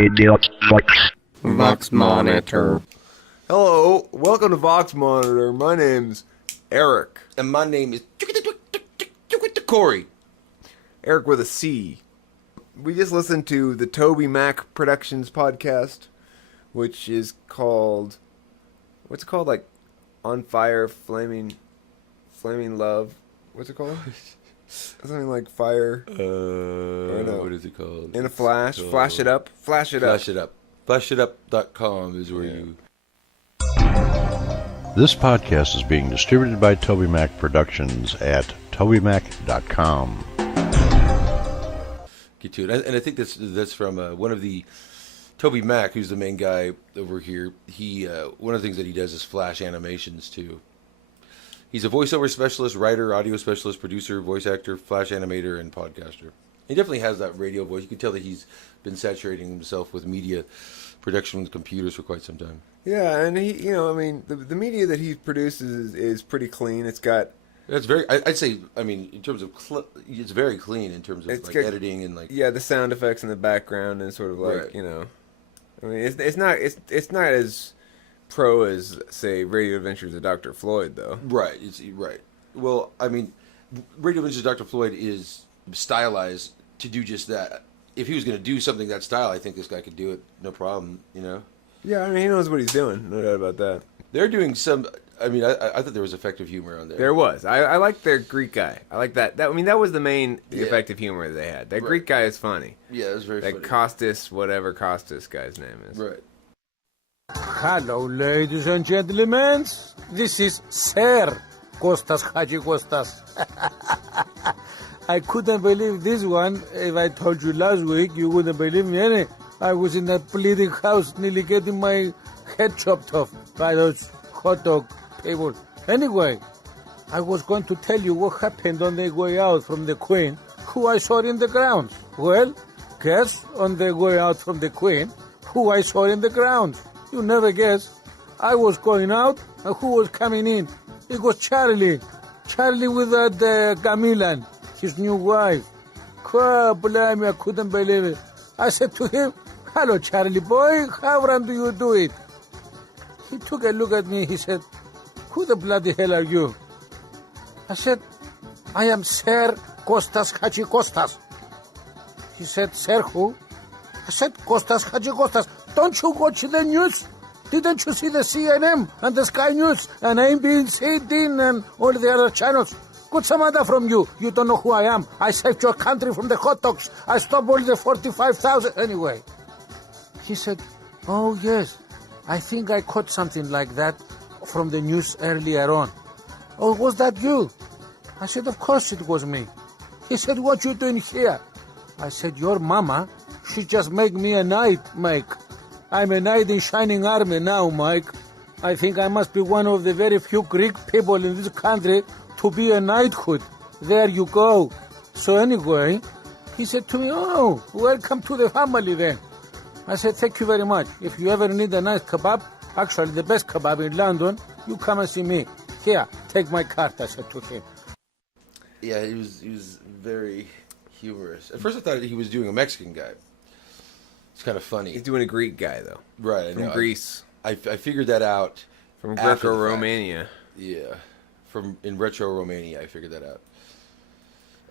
Idiot Vox. Vox Monitor. Hello, welcome to Vox Monitor. My name's Eric. And my name is Chory. Eric with a C. We just listened to the Toby Mac Productions podcast, which is called... What's it called? Like, On Fire, Flaming Love? What's it called? Something like Fire... no. What is it called? In a Flash. Flash it up. Flash it up. Flash it up. Flashitup.com is where you... This podcast is being distributed by Toby Mac Productions at tobymac.com. Get to it. And I think that's from one of the... Toby Mac, who's the main guy over here, he one of the things that he does is flash animations too. He's a voiceover specialist, writer, audio specialist, producer, voice actor, flash animator, and podcaster. He definitely has that radio voice. You can tell that he's been saturating himself with media production with computers for quite some time. Yeah, and he, the media that he produces is pretty clean. It's got... That's very, I'd say, in terms of, it's very clean in terms of like editing and like... Yeah, the sound effects in the background and sort of like, right. It's not as pro as, say, Radio Adventures of Dr. Floyd, though. Right, right. Well, Radio Adventures of Dr. Floyd is stylized to do just that. If he was going to do something that style, I think this guy could do it, no problem, Yeah, he knows what he's doing, no doubt about that. They're doing some... I thought there was effective humor on there. There was. I like their Greek guy. I like that. That was the main effective humor they had. That Greek guy is funny. Yeah, it was very funny. That Costas, whatever Costas guy's name is. Right. Hello, ladies and gentlemen. This is Sir Kostas Haji Kostas. I couldn't believe this one. If I told you last week, you wouldn't believe me, any. I was in that bleeding house nearly getting my head chopped off by those hot dog people. Anyway, I was going to tell you what happened on the way out from the Queen, who I saw in the ground. Well, guess on the way out from the Queen, who I saw in the ground. You never guess. I was going out, and who was coming in? It was Charlie. Charlie with that Gamilan, his new wife. God bless me, I couldn't believe it. I said to him, "Hello, Charlie boy, how do you do it?" He took a look at me, he said, "Who the bloody hell are you?" I said, "I am Sir Kostas Hatchikostas." He said, "Sir who?" I said, "Kostas Hatchikostas. Don't you watch the news? Didn't you see the CNN and the Sky News and ABC and all the other channels? Got some other from you. You don't know who I am. I saved your country from the hot dogs. I stopped all the 45,000. Anyway." He said, "Oh, yes. I think I caught something like that from the news earlier on." "Oh, was that you?" I said, "Of course it was me." He said, "What you doing here?" I said, "Your mama, she just make me a knight, Mike. I'm a knight in shining armor now, Mike. I think I must be one of the very few Greek people in this country to be a knighthood. There you go." So anyway, he said to me, "Oh, welcome to the family then." I said, "Thank you very much. If you ever need a nice kebab, actually the best kebab in London, you come and see me. Here, take my card," I said to him. Yeah, he was very humorous. At first I thought he was doing a Mexican guy. It's kind of funny. He's doing a Greek guy, though. Right, I know. From Greece. I figured that out. From Greco-Romania. Yeah. In Retro-Romania, I figured that out.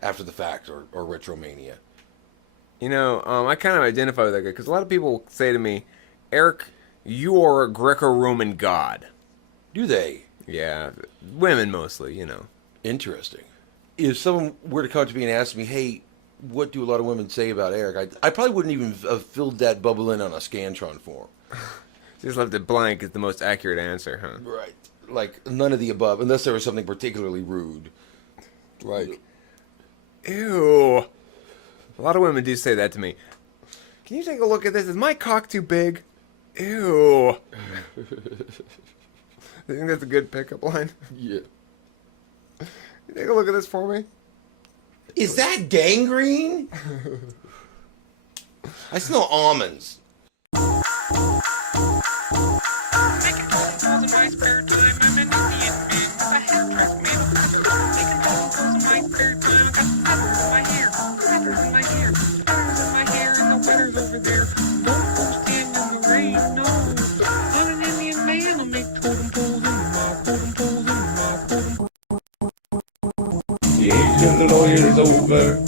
After the fact, or Retromania. I kind of identify with that guy, because a lot of people say to me, "Eric, you are a Greco-Roman god." Do they? Yeah, women mostly, Interesting. If someone were to come to me and ask me, "Hey, what do a lot of women say about Eric?" I probably wouldn't even have filled that bubble in on a Scantron form. Just left it blank is the most accurate answer, huh? Right. Like, none of the above, unless there was something particularly rude. Like, ew. A lot of women do say that to me. "Can you take a look at this? Is my cock too big?" Ew. You think that's a good pickup line? yeah. You take a look at this for me? Is that gangrene? I smell almonds. over.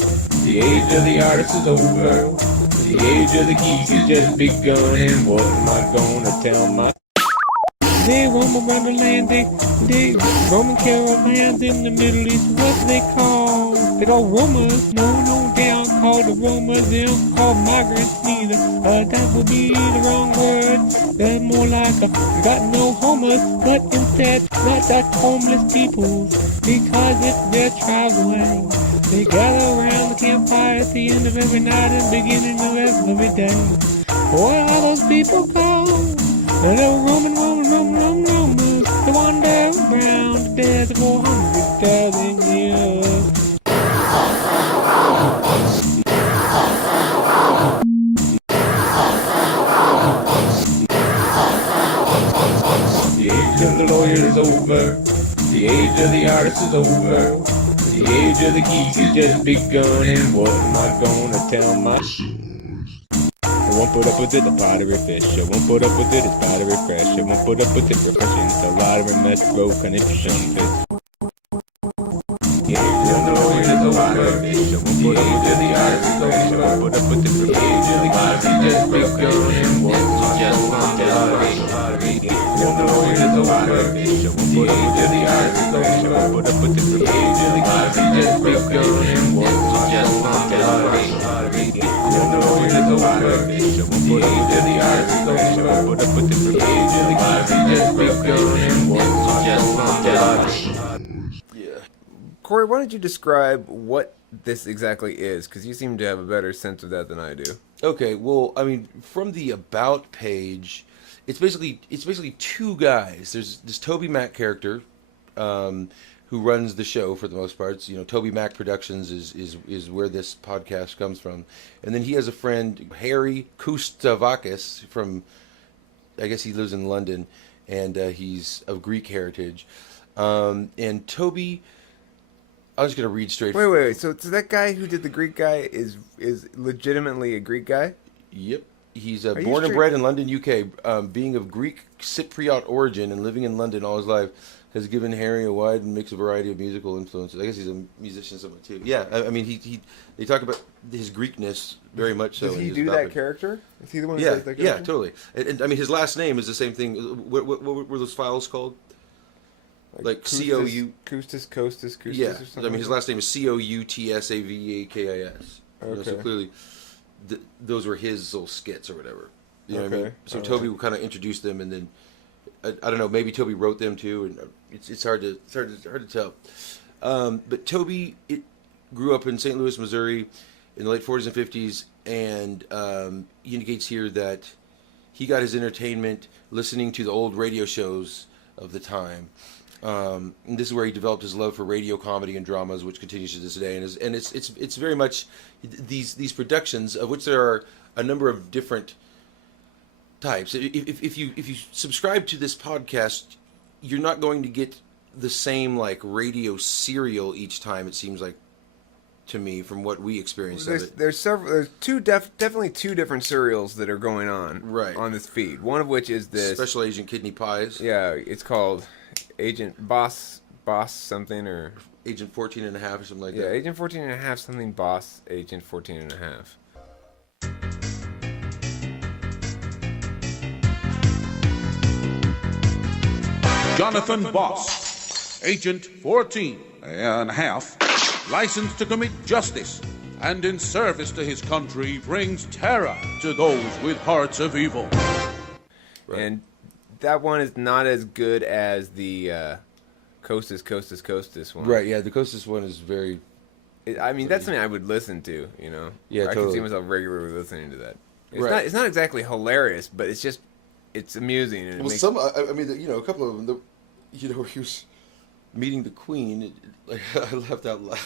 The age of the artist is over. The age of the geek has just begun. And what am I gonna tell my... They roam around the land, they Roman caravans in the Middle East. What they call? They call Romans. No, they aren't called the Romans. They aren't called migrants neither. That would be the wrong word. They're more like got no homers, but instead not that homeless people, because it's their traveling. They gather around the campfire at the end of every night and beginning of every day. What are those people called? The Romans. They wander around the desert for 100,000 years. The age of the lawyer is over. The age of the artist is over. The age of the geek has just begun. And what am I gonna tell my... I won't put up with it, the pottery fish. I won't put up with it, it's pottery fresh. I won't put up with it, refreshing. It's a lottery mess, broken, interesting fish. The age of the lawyer is over. The age of the artist is over. I won't put up with it, the age of the geek has just begun. And what am I gonna tell my... The age of the lawyer is over. The age of the artist is over. I won't put up with it, the age of the geek has just begun. And what am I gonna tell my... The lawyer is over. The age of the artist is over. Put up with the age of the geek has just begun. And what am I gonna... Yeah. Chory, why don't you describe what this exactly is? Because you seem to have a better sense of that than I do. Okay, well, I mean, from the about page, it's basically two guys. There's this Toby Mac character, who runs the show for the most part. You know, Toby Mac Productions is where this podcast comes from, and then he has a friend, Harry Koustavakis, from, I guess he lives in London, and he's of Greek heritage, and Toby. I'm just gonna read straight. Wait. So that guy who did the Greek guy is legitimately a Greek guy? Yep. He's born and bred in London, UK. Being of Greek Cypriot origin and living in London all his life has given Harry a wide and mixed variety of musical influences. I guess he's a musician somewhat too. Yeah, I mean, they talk about his Greekness very much so. Does he do that character? Is he the one who does that character? Yeah, totally. And I mean, his last name is the same thing. What were those files called? Like C-O-U... Koustas yeah, or something? I mean, his last name is Koutsavakis. Okay. So clearly, those were his little skits or whatever. You know what I mean? So All Toby right. would kind of introduce them, and then I don't know. Maybe Toby wrote them too, and it's hard to tell. But Toby grew up in St. Louis, Missouri, in the late 40s and 50s, and he indicates here that he got his entertainment listening to the old radio shows of the time. And this is where he developed his love for radio comedy and dramas, which continues to this day. And it's very much these productions, of which there are a number of different types. If you subscribe to this podcast, you're not going to get the same like radio serial each time. It seems like to me, from what we experienced of it. There's definitely two different serials that are going on on this feed. One of which is this Special Agent Kidney Pies. Yeah, it's called Agent Boss something, or Agent 14 and a half or something like that. Yeah, Agent 14 and a half something Boss Agent 14 and a half. Jonathan Boss, Agent 14 and a half, licensed to commit justice and in service to his country brings terror to those with hearts of evil. Right. And that one is not as good as the Costas one. Right, yeah, the Costas one is very... I mean, that's something I would listen to, you know? Yeah, I totally. can see myself regularly listening to that. Right. It's not exactly hilarious, but it's just, it's amusing. And I mean, a couple of them, he was meeting the Queen. I laughed out loud.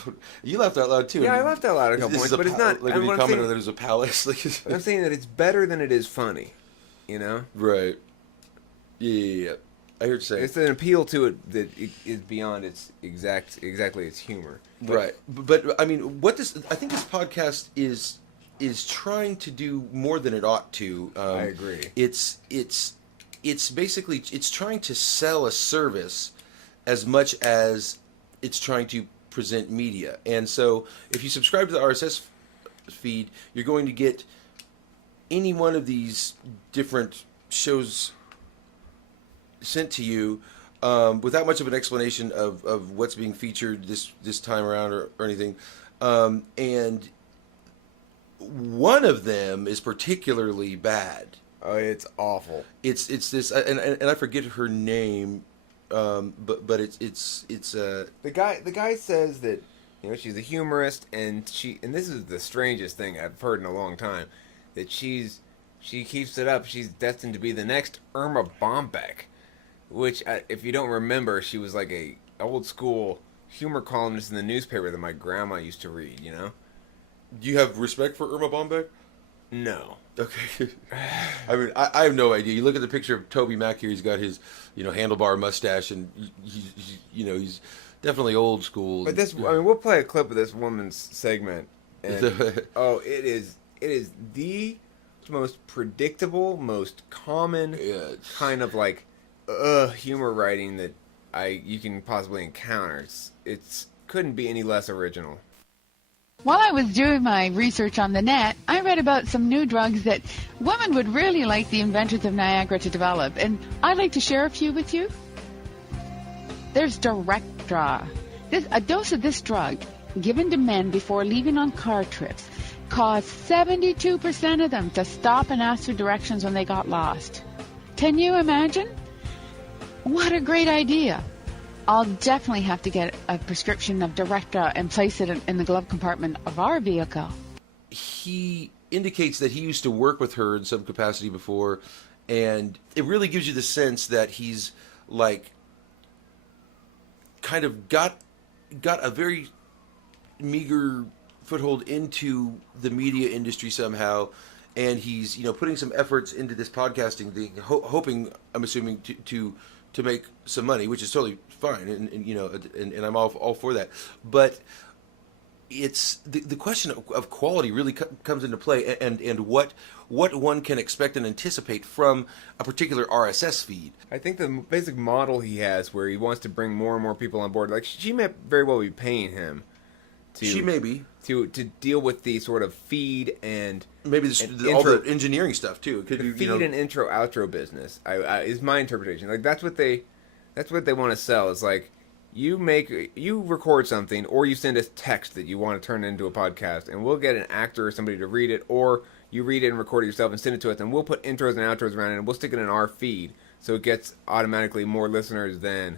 You laughed out loud too. Yeah, I laughed out loud a couple points, but it's not... Like when you commented that it was a palace. I'm saying that it's better than it is funny, you know? Right. Yeah. I heard you say. It's an appeal to it that is beyond its exactly its humor. Right. But I mean, I think this podcast is trying to do more than it ought to. I agree. It's basically trying to sell a service as much as it's trying to present media. And so if you subscribe to the RSS feed, you're going to get any one of these different shows sent to you without much of an explanation of what's being featured this time around or anything. And one of them is particularly bad. Oh, it's awful. It's this, and I forget her name, but it's The guy says that, you know, she's a humorist, and this is the strangest thing I've heard in a long time, that she keeps it up. She's destined to be the next Irma Bombeck, which, if you don't remember, she was like a old school humor columnist in the newspaper that my grandma used to read. You know. Do you have respect for Irma Bombeck? No. Okay. I mean, I have no idea. You look at the picture of Toby Mac here. He's got his, handlebar mustache, and he's definitely old school. But this, I mean, we'll play a clip of this woman's segment, and it is the most predictable, most common kind of like humor writing that you can possibly encounter. It's couldn't be any less original. While I was doing my research on the net, I read about some new drugs that women would really like the inventors of Niagara to develop, and I'd like to share a few with you. There's Directra. A dose of this drug, given to men before leaving on car trips, caused 72% of them to stop and ask for directions when they got lost. Can you imagine? What a great idea. I'll definitely have to get a prescription of Directra and place it in the glove compartment of our vehicle. He indicates that he used to work with her in some capacity before, and it really gives you the sense that he's like kind of got a very meager foothold into the media industry somehow, and he's putting some efforts into this podcasting thing, hoping, I'm assuming, to make some money, which is totally fine, and I'm all for that. But it's the question of quality really comes into play, and what one can expect and anticipate from a particular RSS feed. I think the basic model he has, where he wants to bring more and more people on board, like she may very well be paying him to deal with the sort of feed and maybe all the engineering stuff too. It could the be, feed and intro outro business. Is my interpretation. Like that's what they want to sell. Is like you record something, or you send us text that you want to turn into a podcast, and we'll get an actor or somebody to read it, or you read it and record it yourself and send it to us, and we'll put intros and outros around it, and we'll stick it in our feed, so it gets automatically more listeners than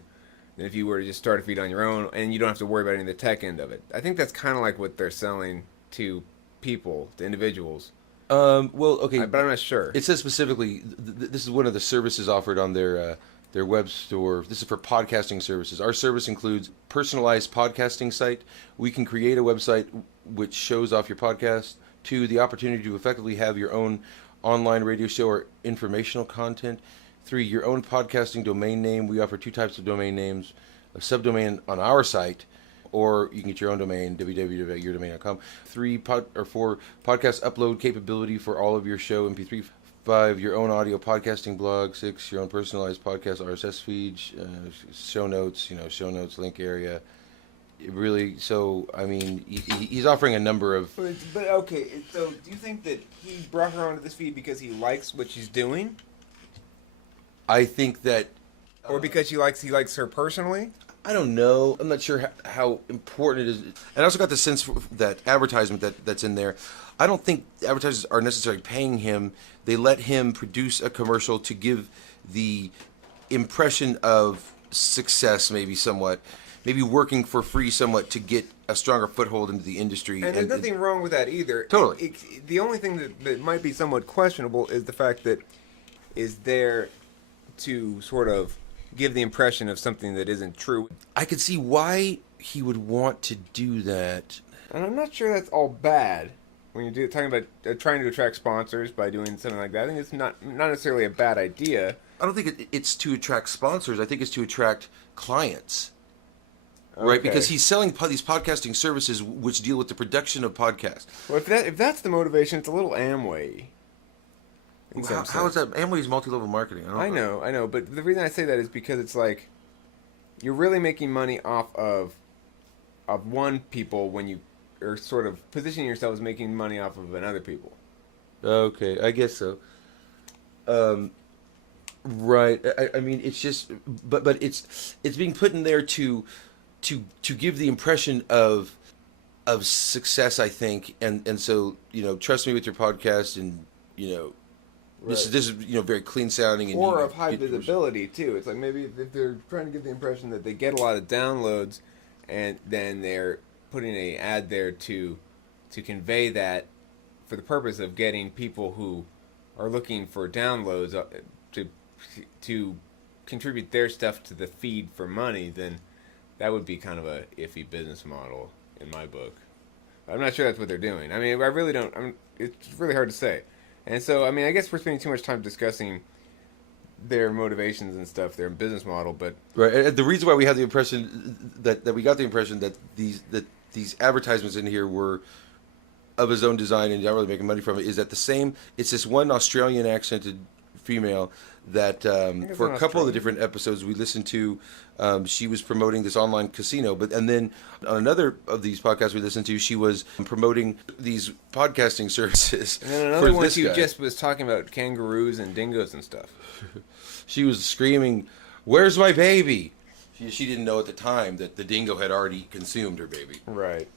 if you were to just start a feed on your own, and you don't have to worry about any of the tech end of it. I think that's kind of like what they're selling to people, to individuals. Well, okay, but I'm not sure. It says specifically this is one of the services offered on their web store. This is for podcasting services. Our service includes personalized podcasting site. We can create a website which shows off your podcast. 2, the opportunity to effectively have your own online radio show or informational content. 3, your own podcasting domain name. We offer 2 types of domain names: a subdomain on our site, or you can get your own domain, www.yourdomain.com. 4, podcast upload capability for all of your show MP3. 5, your own audio podcasting blog. 6, your own personalized podcast RSS feed, show notes, link area. It really, so, I mean, he's offering a number of... But okay, so do you think that he brought her onto this feed because he likes what she's doing? I think that... Or because he likes her personally? I don't know. I'm not sure how important it is. And I also got the sense that advertisement that's in there, I don't think advertisers are necessarily paying him. They let him produce a commercial to give the impression of success, maybe somewhat, maybe working for free somewhat to get a stronger foothold into the industry. And there's nothing wrong with that either. Totally. The only thing that might be somewhat questionable is the fact that is there to sort of give the impression of something that isn't true. I could see why he would want to do that. And I'm not sure that's all bad when you're talking about trying to attract sponsors by doing something like that. I think it's not necessarily a bad idea. I don't think it's to attract sponsors. I think it's to attract clients. Okay. Right? Because he's selling these podcasting services which deal with the production of podcasts. Well, if that's the motivation, it's a little Amway. How is that? Amway's multi-level marketing. I know. But the reason I say that is because it's like you're really making money off of of one people when you are sort of positioning yourself as making money off of another people. Okay, I guess so. Right. I mean, it's just, but it's being put in there to give the impression of success, I think, and so trust me with your podcast, and this is very clean sounding, and or of high visibility too. It's like maybe if they're trying to give the impression that they get a lot of downloads, and then they're putting an ad there to convey that for the purpose of getting people who are looking for downloads to contribute their stuff to the feed for money, then that would be kind of a iffy business model in my book. I'm not sure that's what they're doing. I mean, I really don't. It's really hard to say. And so, I mean, I guess we're spending too much time discussing their motivations and stuff, their business model, but right. And the reason why we had the impression that we got the impression that these advertisements in here were of his own design and not really making money from it is that it's this one Australian accented female that for a couple of the different episodes we listened to, she was promoting this online casino, and then on another of these podcasts we listened to, she was promoting these podcasting services. And then another one she just was talking about kangaroos and dingoes and stuff. She was screaming, "Where's my baby?" She didn't know at the time that the dingo had already consumed her baby. Right.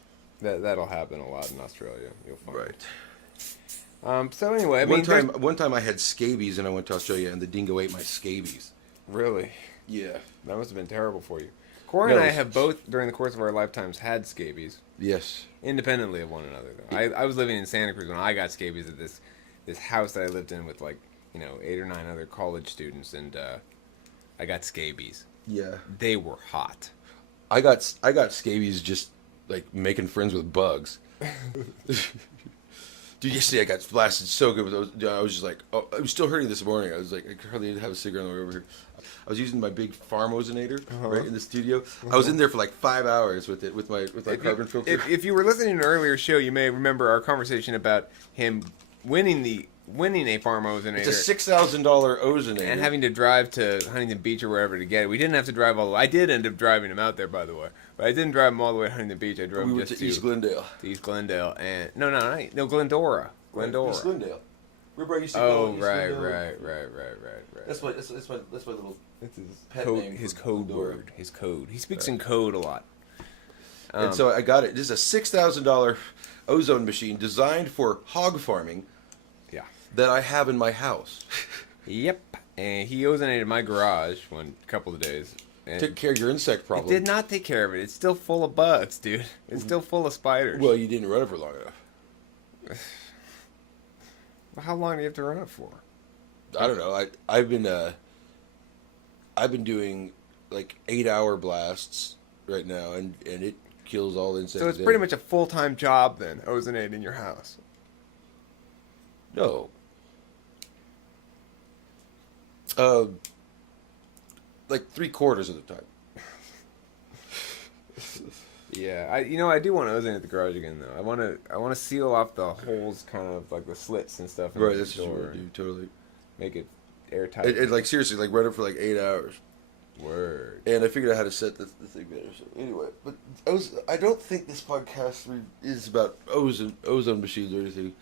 That'll happen a lot in Australia. You'll find. Right. So anyway, I mean, one time I had scabies and I went to Australia and the dingo ate my scabies. Really? Yeah. That must have been terrible for you. Chory and I have both, during the course of our lifetimes, had scabies. Yes. Independently of one another, though. I was living in Santa Cruz when I got scabies at this house that I lived in with 8 or 9 other college students, and I got scabies. Yeah. They were hot. I got scabies just making friends with bugs. Dude, yesterday I got blasted so good with those. I was just like, oh, I was still hurting this morning. I was like, I could hardly have a cigarette on the way over here. I was using my big farm ozonator right in the studio. I was in there for 5 hours with it, with my carbon filter. If you were listening to an earlier show, you may remember our conversation about him winning a farm ozonator. It's a $6,000 ozonator. And having to drive to Huntington Beach or wherever to get it. We didn't have to drive all the way. I did end up driving him out there, by the way. But I didn't drive him all the way to Huntington Beach. I drove him went to East Glendale. To East Glendale. And no, Glendora. Glendora. East Glendale. Remember I used to go Oh, East right. Right. That's my little That's his pet code, name. his code Glendora. word. His code. He speaks in code a lot. And so I got it. This is a $6,000 ozone machine designed for hog farming. Yeah. That I have in my house. Yep. And he ozonated my garage one couple of days. And Took care of your insect problem. it did not take care of it. It's still full of bugs, dude. It's still full of spiders. Well, you didn't run it for long enough. How long do you have to run it for? I don't know. I've been doing 8-hour blasts right now, and it kills all the insects. So it's pretty much a full-time job then, ozonating your house. No. 3/4 of the time. Yeah, I do want to ozonate the garage again though. I want to seal off the holes, kind of like the slits and stuff. Right, that's what you do, totally. Make it airtight. And seriously, run it for 8 hours. Word. And I figured out how to set the thing better. So anyway, but I don't think this podcast is about ozone machines or anything.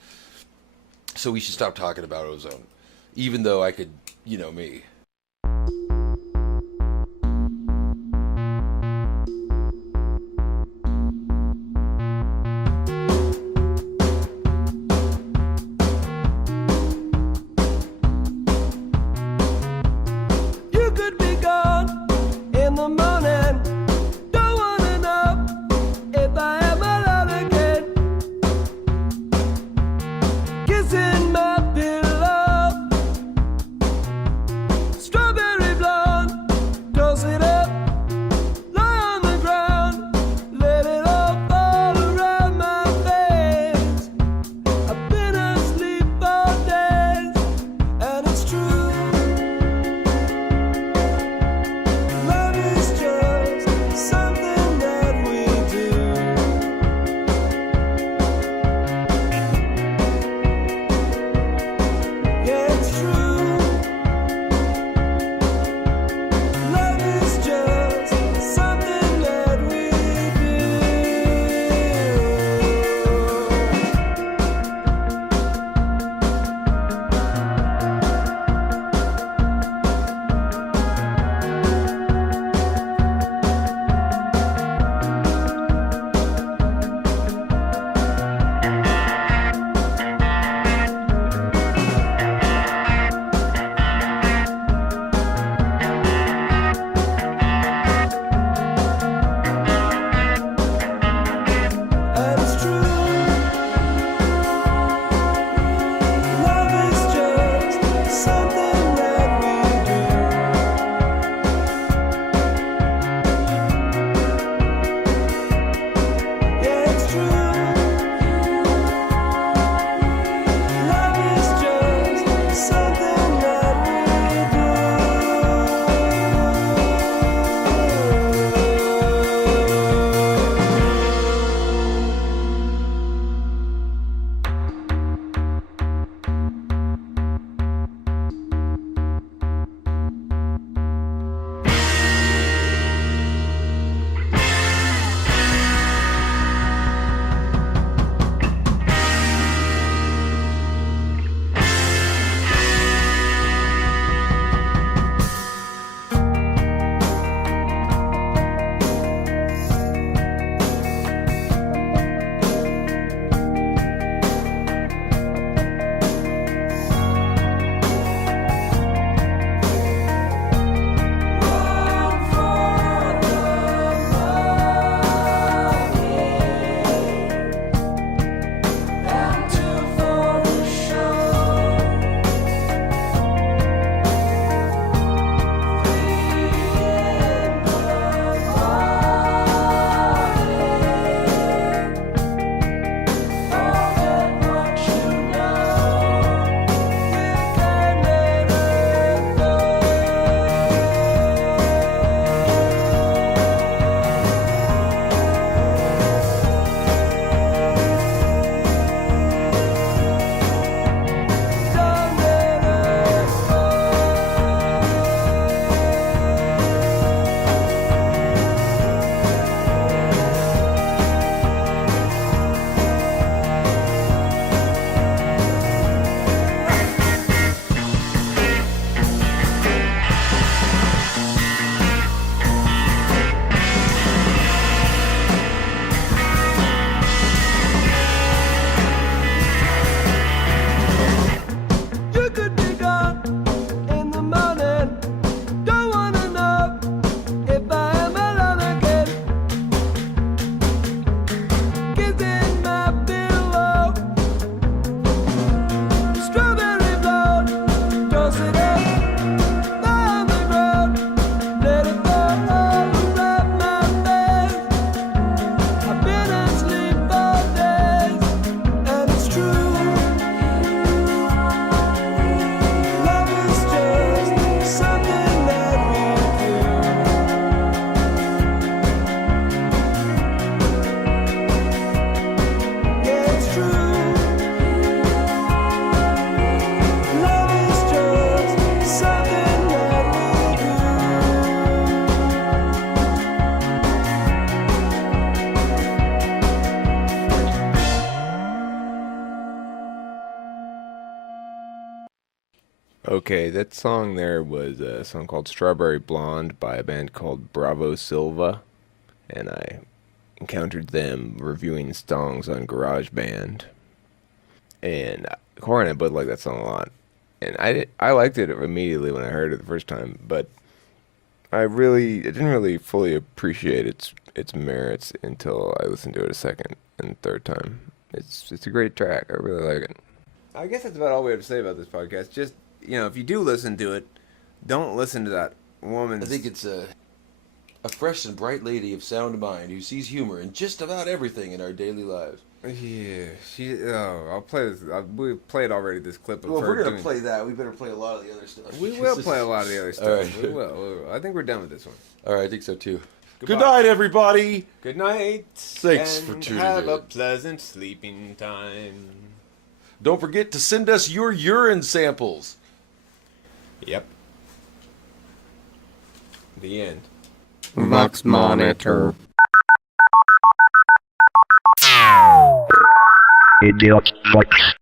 So we should stop talking about ozone, even though I could, me. Okay, that song there was a song called Strawberry Blonde by a band called Bravo Silva. And I encountered them reviewing songs on GarageBand. And Corey and I both liked that song a lot. And I liked it immediately when I heard it the first time, but I didn't really fully appreciate its merits until I listened to it a second and third time. It's a great track. I really like it. I guess that's about all we have to say about this podcast. Just, if you do listen to it, don't listen to that woman's... I think it's a fresh and bright lady of sound mind who sees humor in just about everything in our daily lives. Yeah, I'll play this. We played already this clip of Well, if her we're going to doing... play that, we better play a lot of the other stuff. We will play a lot of the other stuff. All right. We will. I think we're done with this one. All right, I think so too. Goodbye. Good night, everybody. Good night. Thanks and for tuning have in. a pleasant sleeping time. Don't forget to send us your urine samples. Yep. The end. Vox Monitor. Idiot Vox.